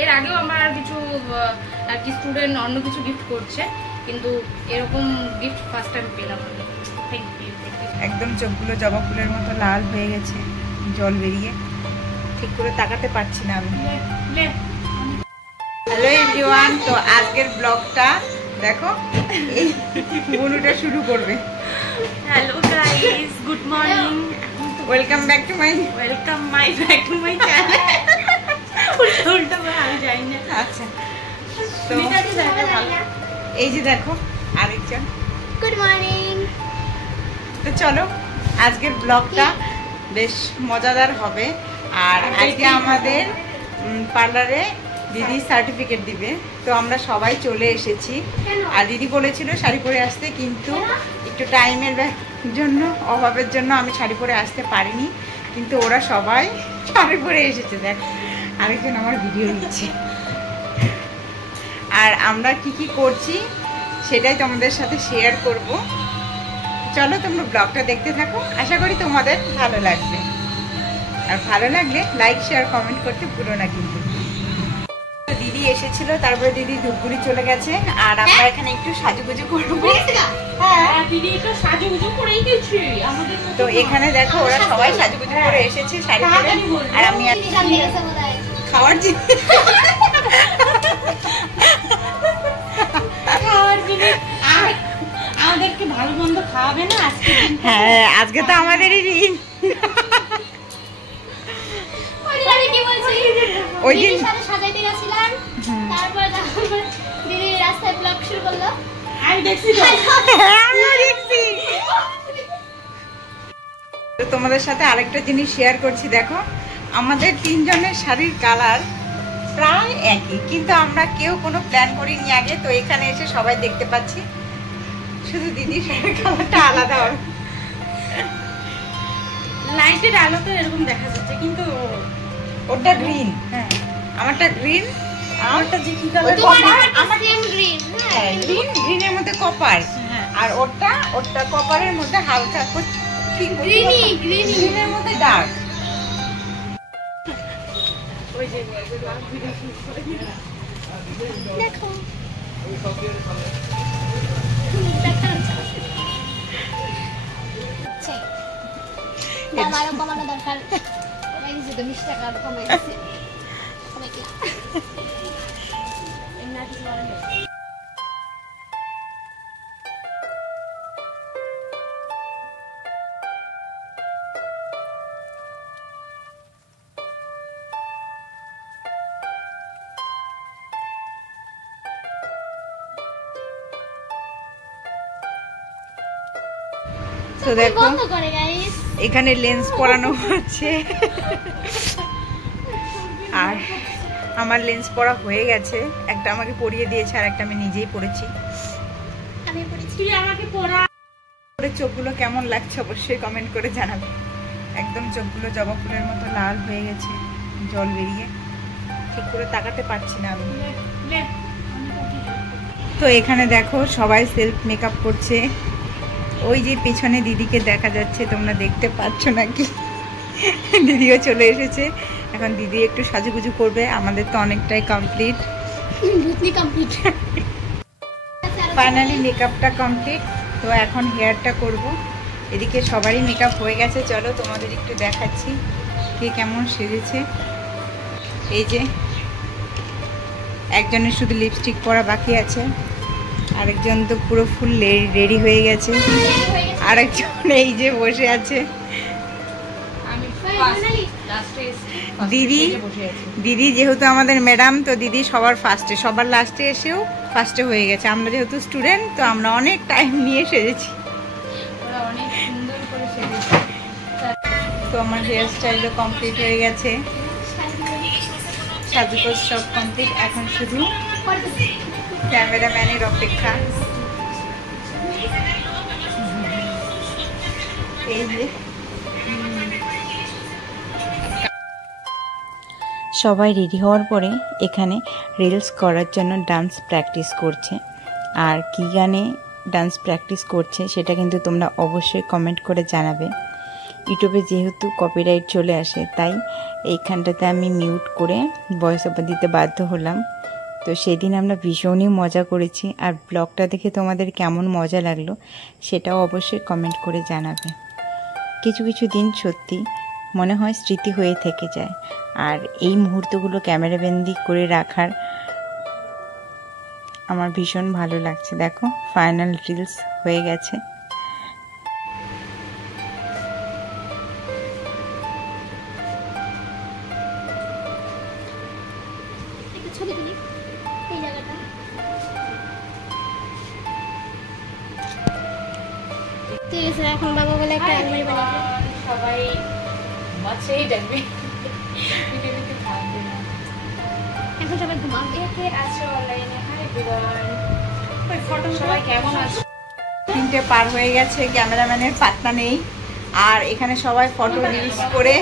এর আগেও আমার কিছু আর কি স্টুডেন্ট অন্য কিছু গিফট করছে, কিন্তু এরকম গিফট ফার্স্ট টাইম পেলাম আমি। Thank you. একদম চোখগুলো জবা ফুলের মতো লাল হয়ে গেছে, জল বেরিয়ে, ঠিক করে তাকাতে পারছি না আমি। হ্যালো এভরিওয়ান, তো আজকের ব্লগটা দেখো, এই বুনুটা শুরু করবে। Hello guys, good morning, welcome back to my channel. উল্টো ভালো যাই না। আচ্ছা, তো এই যে দেখো আরেকজন। Good morning. তো চলো আজকের ব্লগটা বেশ মজাদার হবে। আর আজকে আমাদের পার্লারে দিদি সার্টিফিকেট দিবে, তো আমরা সবাই চলে এসেছি। আর দিদি বলেছিল শাড়ি পরে আসতে, কিন্তু একটু টাইমের জন্য, অভাবের জন্য আমি শাড়ি পরে আসতে পারিনি, কিন্তু ওরা সবাই শাড়ি পরে এসেছে। দেখ আরেকজন আমার ভিডিও নিচ্ছে। আর আমরা কি কি করছি সেটাই তোমাদের সাথে শেয়ার করব। চলো তোমরা ব্লগটা দেখতে থাকো, আশা করি তোমাদের ভালো লাগবে। আর ভালো লাগলে লাইক শেয়ার কমেন্ট করতে ভুলো না কিন্তু। দিদি এসেছিল, তারপরে দিদি ধূপগুড়ি চলে গেছে, আর আমরা এখানে একটু সাজুগুজু করবো। হ্যাঁ দিদি তো সাজুগুজু করেই গেছে আমাদের। তো এখানে দেখো ওরা সবাই সাজুগুজু করে এসেছে শাড়ি পরে, আর আমি খাওয়ার জিনিস আমাদেরকে ভালো মন্দ খাওয়াবে না আজকে? হ্যাঁ, আজকে তো আমাদেরই দিন। ওই দিন সাজাইতে গেছিলাম, তারপর দিদি রাস্তায় ব্লগ শুরু করলো। আমি দেখছি তো তোমাদের সাথে আরেকটা জিনিস শেয়ার করছি। দেখো আমাদের তিনজনের শাড়ির কালার প্রায় একই, কিন্তু আমরা কেউ কোনো প্ল্যান করিনি আগে। তো এখানে এসে সবাই দেখতে পাচ্ছি, শুধু দিদির শাড়ির কালারটা আলাদা হবে। লাইটের আলোতে এরকম দেখা যাচ্ছে, কিন্তু ওটা গ্রিন, হ্যাঁ আমারটা গ্রিন, আমারটা যে কি কালার, আমার সেম গ্রিন। হ্যাঁ গ্রিন, গ্রিনের মধ্যে কপার, আর ওটা কপারের মধ্যে হালকা গ্রিনের মধ্যে ডার্ক। ওই যে দেখো দাম আরো কমানো দরকার। কমাই দিচ্ছে তো 20 টাকা আরো কমাই দিচ্ছে। তো দেখো বন্ধ করে গাইস, এখানে লেন্স পরানো হচ্ছে, আর আমার লেন্স পরা হয়ে গেছে। একটা আমাকে পরিয়ে দিয়েছে, আর একটা আমি নিজেই পরেছি। আমি পড়েছি। তুই আমাকে পড়া। চোখগুলো কেমন লাগছে অবশ্যই কমেন্ট করে জানাবে। একদম চোখগুলো জবা ফুলের মতো লাল হয়ে গেছে, জল বেরিয়ে, ঠিক করে তাকাতে পারছি না আমি। তো এখানে দেখো সবাই সেলফ মেকআপ করছে। ওই যে পেছনে দিদিকে দেখা যাচ্ছে, তোমরা দেখতে পাচ্ছ নাকি? দিদিও চলে এসেছে, এখন দিদি একটু সাজুগুজু করবে। আমাদের তো অনেকটাই কমপ্লিট, ফাইনালি মেকআপটা কমপ্লিট। তো এখন হেয়ারটা করব। এদিকে সবারই মেকআপ হয়ে গেছে, চলো তোমাদের একটু দেখাচ্ছি কে কেমন সেজেছে। এই যে একজনের শুধু লিপস্টিক পরা বাকি আছে, আরেকজন তো পুরো ফুল রেডি হয়ে গেছে, আরেকজন এই যে বসে আছে। দিদি যেহেতু আমাদের ম্যাডাম, তো দিদি সবার ফার্স্টে, সবার লাস্টে এসেও ফার্স্টে হয়ে গেছে। আমরা যেহেতু স্টুডেন্ট, তো আমরা অনেক টাইম নিয়ে সেজেছি। অনেক সুন্দর করে সেজেছে। তো আমার হেয়ার স্টাইলও কমপ্লিট হয়ে গেছে, সাজুগোজ সব কমপ্লিট। এখন শুধু ক্যামেরাম্যানের অপেক্ষা। এই যে সবাই রেডি হওয়ার পরে এখানে রিলস করার জন্য ডান্স প্র্যাকটিস করছে। আর কি গানে ডান্স প্র্যাকটিস করছে সেটা কিন্তু তোমরা অবশ্যই কমেন্ট করে জানাবে। ইউটিউবে যেহেতু কপিরাইট চলে আসে, তাই এইখানটাতে আমি মিউট করে ভয়েস ওভার দিতে বাধ্য হলাম। তো সেদিন আমরা ভীষণই মজা করেছি, আর ব্লগটা দেখে তোমাদের কেমন মজা লাগলো সেটাও অবশ্যই কমেন্ট করে জানাবে। কিছু কিছু দিন সত্যি মনে হয় স্মৃতি হয়ে থেকে যায়, আর এই মুহূর্তগুলো ক্যামেরাবন্দি করে রাখার আমার ভীষণ ভালো লাগছে। দেখো ফাইনাল রিলস হয়ে গেছে। একটু ছবি তুলি এই জায়গাটা। ঠিক আছে, এখন বাবা বলে একটা আলমারি বানিয়ে সবাই মাছেই ডাকবে, পৃথিবীতে থাকবে না। এখন সবাই ঘুমাবে। কে আছো অনলাইনে? হাই এভরিওয়ান, ওই ফটো সবাই কেমন আছো? 3টে পার হয়ে গেছে, ক্যামেরাম্যানের পাত্তা নেই। আর এখানে সবাই ফটো রিলস করে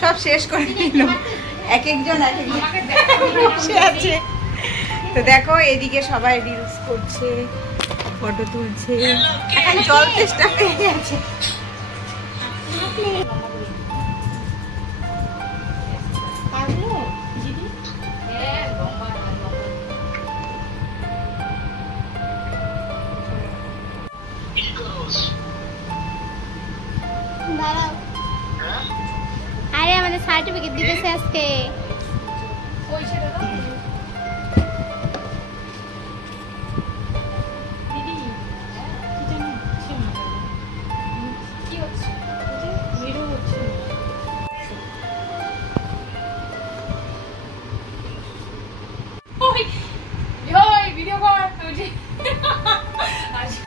সব শেষ করে নিল, এক একজন এক একজন বসে আছে। তো দেখো এদিকে সবাই রিলস করছে, ফটো তুলছে। এখন জল চেষ্টা পেয়ে গেছে। হ্যাঁ, লম্বা লম্বা। দাঁড়াও। আরে আমাদের সার্টিফিকেট দিতেছে আজকে। ওই সেটা দাও। দিদি, কি জানো? কি হচ্ছে? ভিডিও হচ্ছে। ওই ওই ভিডিও কর তুই। আচ্ছা।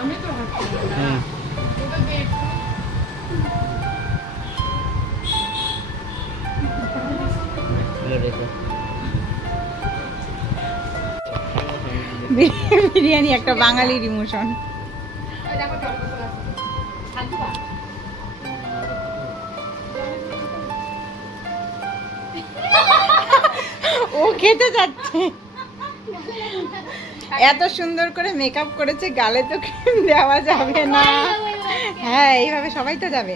আমি তো হাঁটছি না। ওটা দেখ। বিরিয়ানি একটা বাঙালির ইমোশন। ওই দেখো জল বোতল আছে। হাত দিবা? ও খেতে যাচ্ছে। এত সুন্দর করে মেকআপ করেছে, গালে তো ক্রিম দেওয়া যাবে না। হ্যাঁ, এইভাবে সবাই তো যাবে।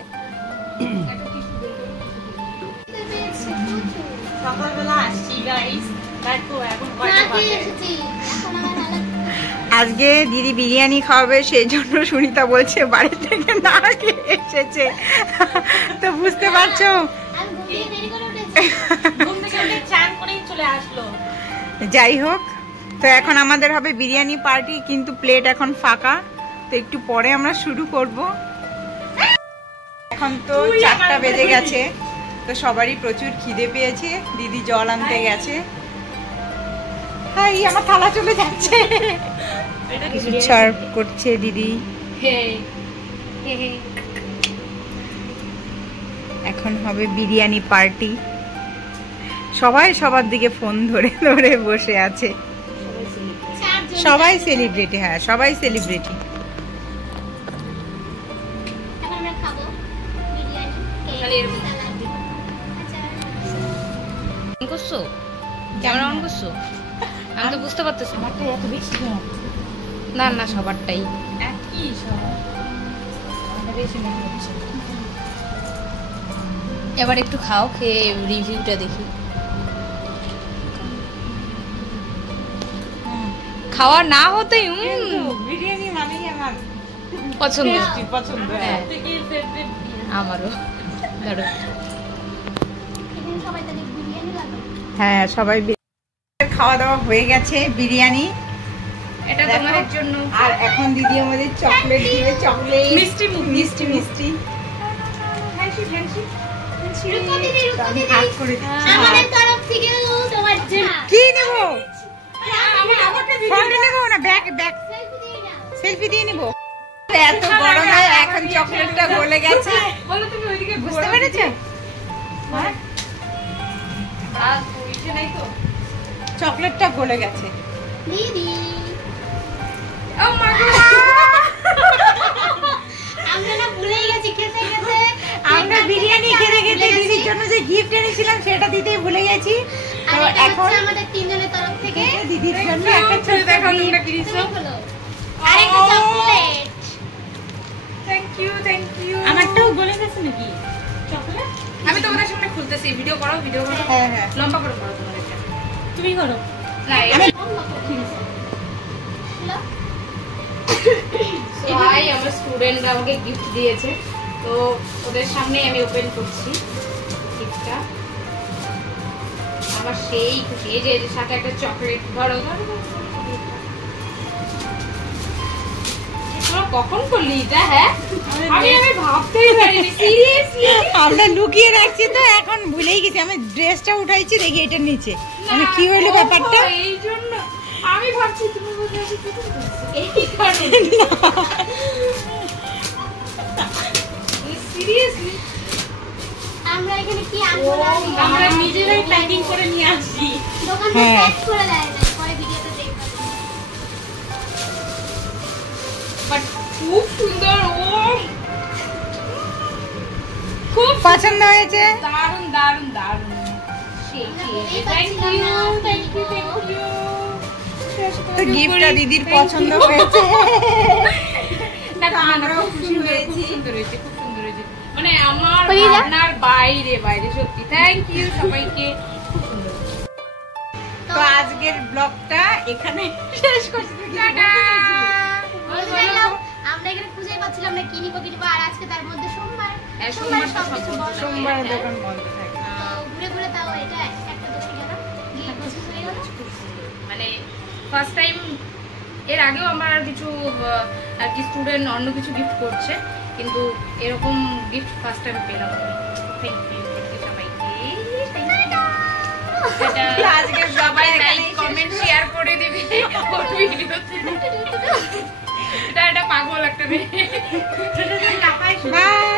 সকালবেলা আসছি গাইস, দেখো এখন না খেয়ে এসেছি, এখন আমার হালাত। আজকে দিদি বিরিয়ানি খাওয়াবে, সেই জন্য সুনিতা বলছে বাড়ি থেকে না খেয়ে এসেছে। তো বুঝতে পারছো। আমি ঘুম থেকে দেরি করে উঠেছি। ঘুম থেকে উঠে চান করেই চলে আসলো। যাই হোক, তো এখন আমাদের হবে বিরিয়ানি পার্টি, কিন্তু প্লেট এখন ফাঁকা। তো একটু পরে আমরা শুরু করব। এখন তো 4টা বেজে গেছে, তো সবারই প্রচুর খিদে পেয়েছে। দিদি জল আনতে গেছে। হাই, আমার থালা চলে যাচ্ছে। কিছু সার্ভ করছে দিদি। হে হে হে। এখন হবে বিরিয়ানি পার্টি। সবাই সবার দিকে ফোন ধরে ধরে বসে আছে। চারজন। সবাই সেলিব্রিটি। হ্যাঁ, সবাই সেলিব্রিটি। এখন আমরা খাবো বিরিয়ানি, কেক, তাহলে এরকম। সালাদ। আচ্ছা, অন করছো? ক্যামেরা অন করছো? আমি তো বুঝতে পারতেছি না। আমারটা এত বেশি না। না না, সবারটাই একই সব। আমারটা বেশি মনে হচ্ছে। এবার একটু খাও, খেয়ে রিভিউটা দেখি। খাওয়া না হতেই কিন্তু বিরিয়ানি মানেই আমার পছন্দ। পছন্দ। হ্যাঁ, আমারও। ধরো। এখানে সবাই তাদের বিরিয়ানি লাগবে। হ্যাঁ, সবাই খাওয়া দাওয়া হয়ে গেছে। বিরিয়ানি এটা দেখো। তোমাদের জন্য। আর এখন দিদি আমাদের চকলেট দিবে। চকলেট মিষ্টি মুখ, মিষ্টি মিষ্টি। রূপা দিদি, রূপা আমি দিদি। ভাগ করে দিচ্ছি। আমাদের তরফ থেকেও তোমার জন্য। কি নেব? ফ্রন্টে নেব না ব্যাক ব্যাক? সেলফি দিয়ে নাও। সেলফি দিয়ে নিব। এত গরমে এখন চকলেটটা গলে গেছে। বলো তুমি ওইদিকে বুঝতে পেরেছো? উঠে নাই তো। চকলেটটা গলে গেছে। দিদি ও মা গো, আমরা না ভুলেই গেছি খেতে খেতে। আমরা বিরিয়ানি খেতে খেতে দিদির জন্য যে গিফট এনেছিলাম সেটা দিতেই ভুলে গেছি। আর তো এটা এখন হচ্ছে আমাদের তিনজনের তরফ থেকে। দিদির জন্য একটা ছোট দেখো gift। তোমরা কি দিছো। তুমি খোলো। আরেকটা chocolate. Thank you, thank you. আমারটাও গলে গেছে নাকি চকলেট? আমি তোমাদের সামনে খুলতেছি, ভিডিও করো, ভিডিও করো। হ্যাঁ হ্যাঁ লম্বা করে করো তোমাদেরটা। তুমি করো। না, ভাই আমার স্টুডেন্টরা আমাকে গিফট দিয়েছে, তো ওদের সামনে আমি ওপেন করছি গিফটটা। আমার সেই খুশি, এই যে এর সাথে একটা চকলেট। ধরো ধরো ধরো, তোরা কখন করলি এটা? হ্যাঁ, আমি ভাবতেই পারিনি, সিরিয়াসলি। আমরা লুকিয়ে রাখছি তো এখন ভুলেই গেছি। আমি ড্রেসটা উঠাইছি দেখি এটার নিচে মানে কি হইলো ব্যাপারটা। এই জন্য আমি ভাবছি তুমি বোধহয় কিছু করছো। এই কারণে সিরিয়াসলি আমরা এখানে কি আনবো না আমরা নিজেরাই প্যাকিং করে নিয়ে আসি। দোকানটা হ্যাঁ। প্যাক করে দেয় না, পরে ভিডিওতে দেখবা। বাট খুব সুন্দর, ও খুব পছন্দ হয়েছে? দারুণ দারুণ দারুণ। সেই thank you, thank you, thank you. তো গিফটটা দিদির পছন্দ হয়েছে। না, তো আমরাও খুব খুশি সুন্দর, হয়েছি। খুব সুন্দর হয়েছে, খুব সুন্দর হয়েছে। মানে আমার ওই না? ভাবনার বাইরে বাইরে, সত্যি থ্যাংক ইউ সবাইকে, খুব সুন্দর। তো আজকের ব্লগটা এখানে শেষ করছি। টাটা। আমরা এখানে খুঁজেই পাচ্ছিলাম না কি নিবো আর আজকে তার মধ্যে সোমবার। হ্যাঁ, সোমবার সোমবার সবকিছু সব বন্ধ। সোমবার হ্যাঁ। দোকান বন্ধ থাকে। তো ঘুরে ঘুরে তাও এটা একটা দোষে গেল, গিয়ে পছন্দ হয়ে গেল। খুব সুন্দর। মানে ফার্স্ট টাইম, এর আগেও আমার আর কিছু আর কি স্টুডেন্ট অন্য কিছু গিফট করছে, কিন্তু এরকম গিফট ফার্স্ট টাইম পেলাম আমি। থ্যাংক ইউ সবাইকে। আজকের সবাই এখানেই কমেন্ট শেয়ার করে দিবি ওর ভিডিওতে। এটা পাগল একটা মেয়ে। বাই।